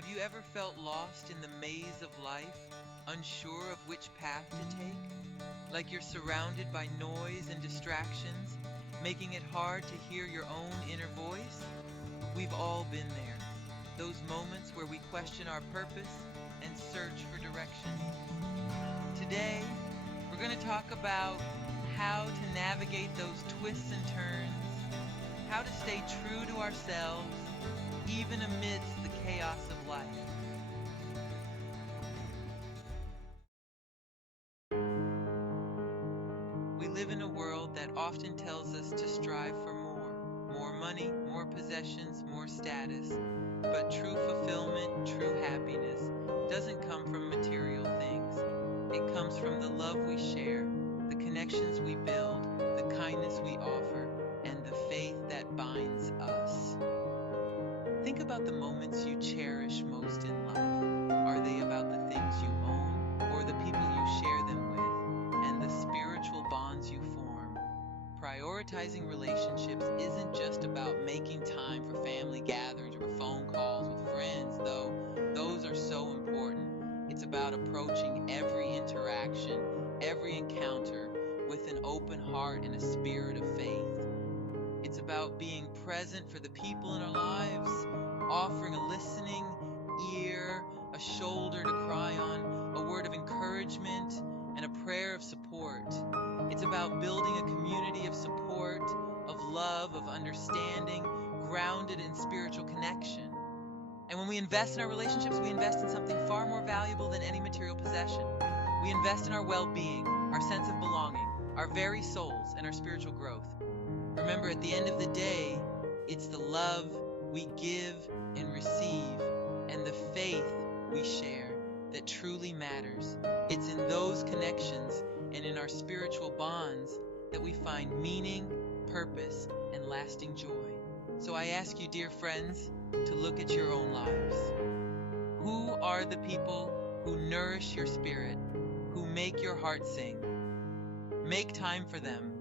Have you ever felt lost in the maze of life, unsure of which path to take? Like you're surrounded by noise and distractions, making it hard to hear your own inner voice? We've all been there. Those moments where we question our purpose and search for direction. Today, we're going to talk about how to navigate those twists and turns, how to stay true to ourselves, even amidst the chaos of life. We live in a world that often tells us to strive for more money, more possessions, more status. But true fulfillment, true happiness doesn't come from material things. It comes from the love we share, the connections we build, the kindness we offer, and the faith that binds us. Think about the moments you cherish most in life. Are they about the things you own, or the people you share them with, and the spiritual bonds you form? Prioritizing relationships isn't just about making time for family gatherings or phone calls with friends, though those are so important. It's about approaching every interaction, every encounter with an open heart and a spirit of faith. It's about being present for the people in our lives, offering a listening ear, a shoulder to cry on, a word of encouragement, and a prayer of support. It's about building a community of support, of love, of understanding, grounded in spiritual connection. And when we invest in our relationships, we invest in something far more valuable than any material possession. We invest in our well-being, our sense of belonging, our very souls, and our spiritual growth. Remember, at the end of the day, it's the love we give and receive and the faith we share that truly matters. It's in those connections and in our spiritual bonds that we find meaning, purpose, and lasting joy. So I ask you, dear friends, to look at your own lives. Who are the people who nourish your spirit, who make your heart sing? Make time for them.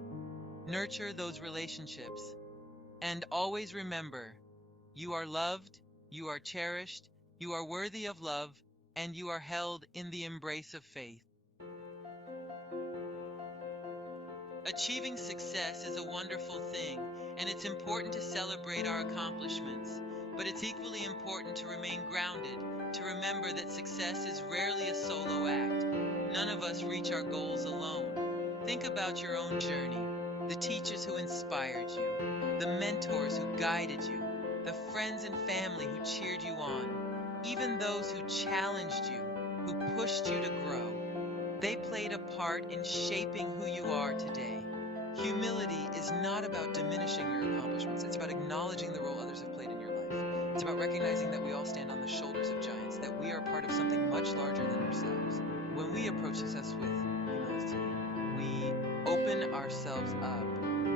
Nurture those relationships. And always remember, you are loved, you are cherished, you are worthy of love, and you are held in the embrace of faith. Achieving success is a wonderful thing, and it's important to celebrate our accomplishments. But it's equally important to remain grounded, to remember that success is rarely a solo act. None of us reach our goals alone. Think about your own journey, the teachers who inspired you, the mentors who guided you, the friends and family who cheered you on, even those who challenged you, who pushed you to grow. They played a part in shaping who you are today. Humility is not about diminishing your accomplishments. It's about acknowledging the role others have played in your life. It's about recognizing that we all stand on the shoulders of giants, that we are part of something much larger than ourselves. When we approach success with humility, we open ourselves up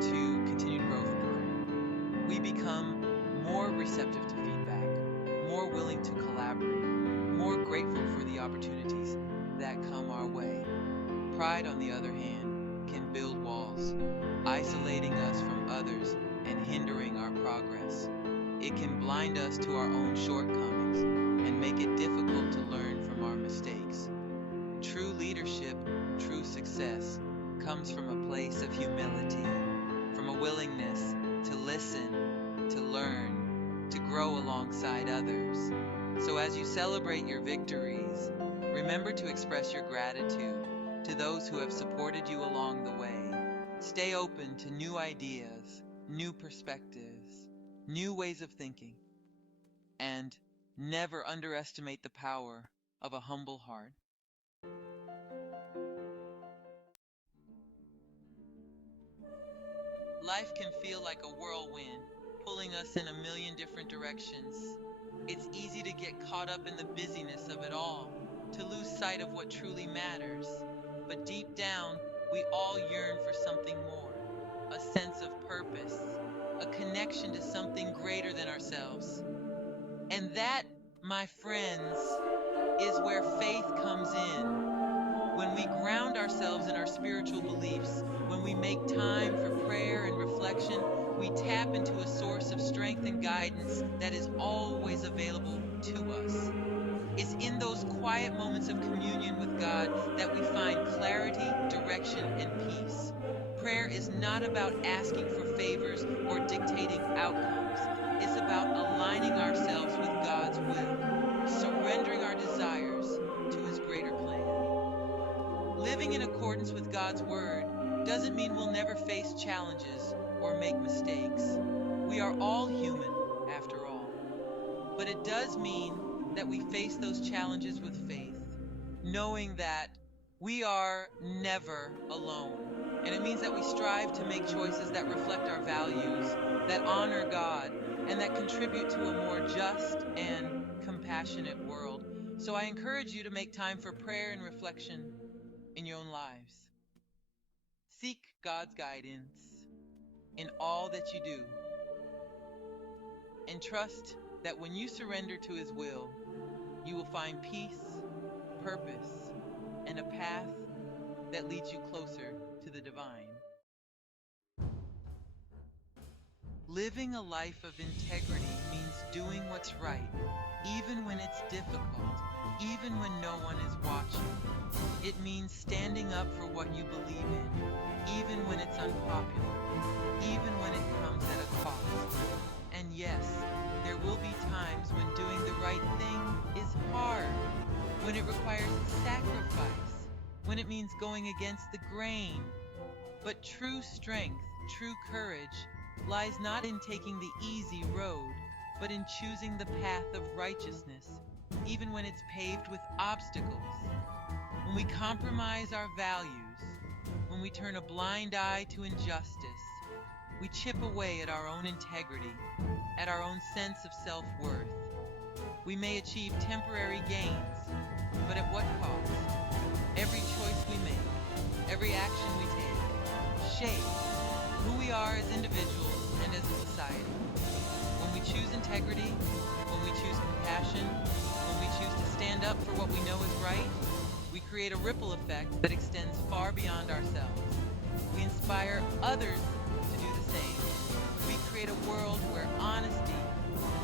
to continued growth and learning. We become more receptive to feedback, more willing to collaborate, more grateful for the opportunities that come our way. Pride, on the other hand, can build walls, isolating us from others and hindering our progress. It can blind us to our own shortcomings and make it difficult to learn from our mistakes. True leadership, true success, comes from a place of humility, from a willingness to listen, to learn, to grow alongside others. So as you celebrate your victories, remember to express your gratitude to those who have supported you along the way. Stay open to new ideas, new perspectives, new ways of thinking, and never underestimate the power of a humble heart. Life can feel like a whirlwind, pulling us in a million different directions. It's easy to get caught up in the busyness of it all, to lose sight of what truly matters. But deep down, we all yearn for something more, a sense of purpose, a connection to something greater than ourselves. And that, my friends, is where faith comes in. When we ground ourselves in our spiritual beliefs, when we make time for prayer and reflection, We tap into a source of strength and guidance that is always available to us. It's in those quiet moments of communion with God that we find clarity, direction, and peace. Prayer is not about asking for favors or dictating outcomes. It's about aligning ourselves with God's will, surrendering our desires to His greater plan. Living in accordance with God's Word doesn't mean we'll never face challenges or make mistakes. We are all human, after all. But it does mean that we face those challenges with faith, knowing that we are never alone. And it means that we strive to make choices that reflect our values, that honor God, and that contribute to a more just and compassionate world. So I encourage you to make time for prayer and reflection in your own lives. Seek God's guidance in all that you do, and trust that when you surrender to His will, you will find peace, purpose, and a path that leads you closer to the divine. Living a life of integrity means doing what's right, even when it's difficult, even when no one is watching. It means standing up for what you believe in, even when it's unpopular, even when it comes at a cost. And yes, there will be times when doing the right thing is hard, when it requires sacrifice, when it means going against the grain. But true strength, true courage, lies not in taking the easy road, but in choosing the path of righteousness, even when it's paved with obstacles. When we compromise our values, when we turn a blind eye to injustice, we chip away at our own integrity, at our own sense of self-worth. We may achieve temporary gains, but at what cost? Every choice we make, every action we take, shape who we are as individuals and as a society. When we choose integrity, when we choose compassion, when we choose to stand up for what we know is right, we create a ripple effect that extends far beyond ourselves. We inspire others to do the same. We create a world where honesty,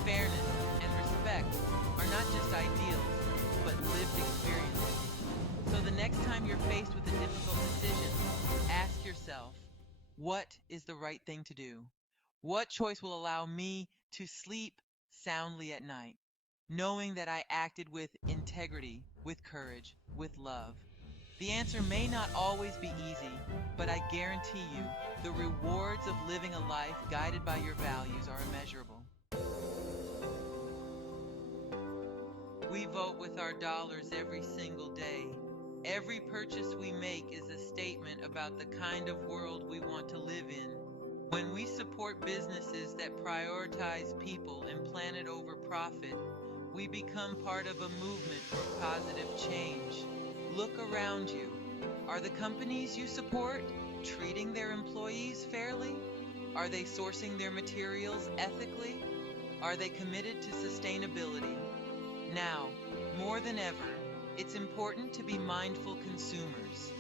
fairness, and respect are not just ideals, but lived experiences. So the next time you're faced with a difficult decision, ask yourself, what is the right thing to do? What choice will allow me to sleep soundly at night, knowing that I acted with integrity, with courage, with love? The answer may not always be easy, but I guarantee you the rewards of living a life guided by your values are immeasurable. We vote with our dollars every single day. Every purchase we make is a statement about the kind of world we want to live in. When we support businesses that prioritize people and planet over profit, we become part of a movement for positive change. Look around you. Are the companies you support treating their employees fairly? Are they sourcing their materials ethically? Are they committed to sustainability? Now, more than ever, it's important to be mindful consumers.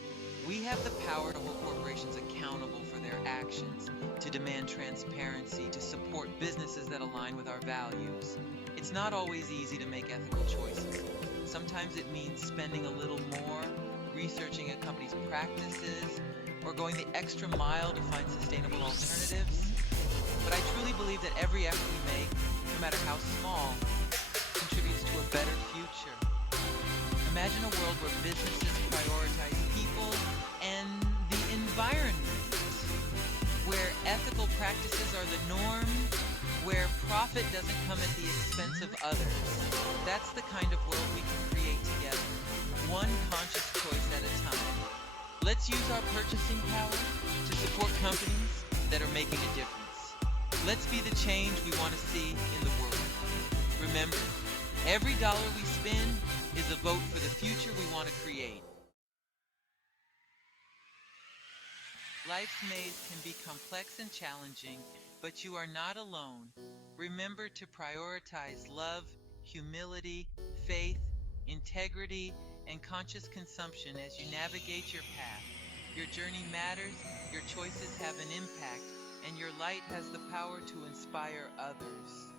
We have the power to hold corporations accountable for their actions, to demand transparency, to support businesses that align with our values. It's not always easy to make ethical choices. Sometimes it means spending a little more, researching a company's practices, or going the extra mile to find sustainable alternatives. But I truly believe that every effort we make, no matter how small, contributes to a better future. Imagine a world where businesses prioritize people and the environment, where ethical practices are the norm, where profit doesn't come at the expense of others. That's the kind of world we can create together, one conscious choice at a time. Let's use our purchasing power to support companies that are making a difference. Let's be the change we want to see in the world. Remember, every dollar we spend is a vote for the future we want to create. Life's maze can be complex and challenging, but you are not alone. Remember to prioritize love, humility, faith, integrity, and conscious consumption as you navigate your path. Your journey matters, your choices have an impact, and your light has the power to inspire others.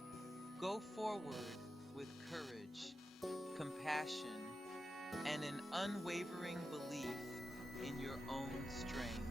Go forward with courage, compassion, and an unwavering belief in your own strength.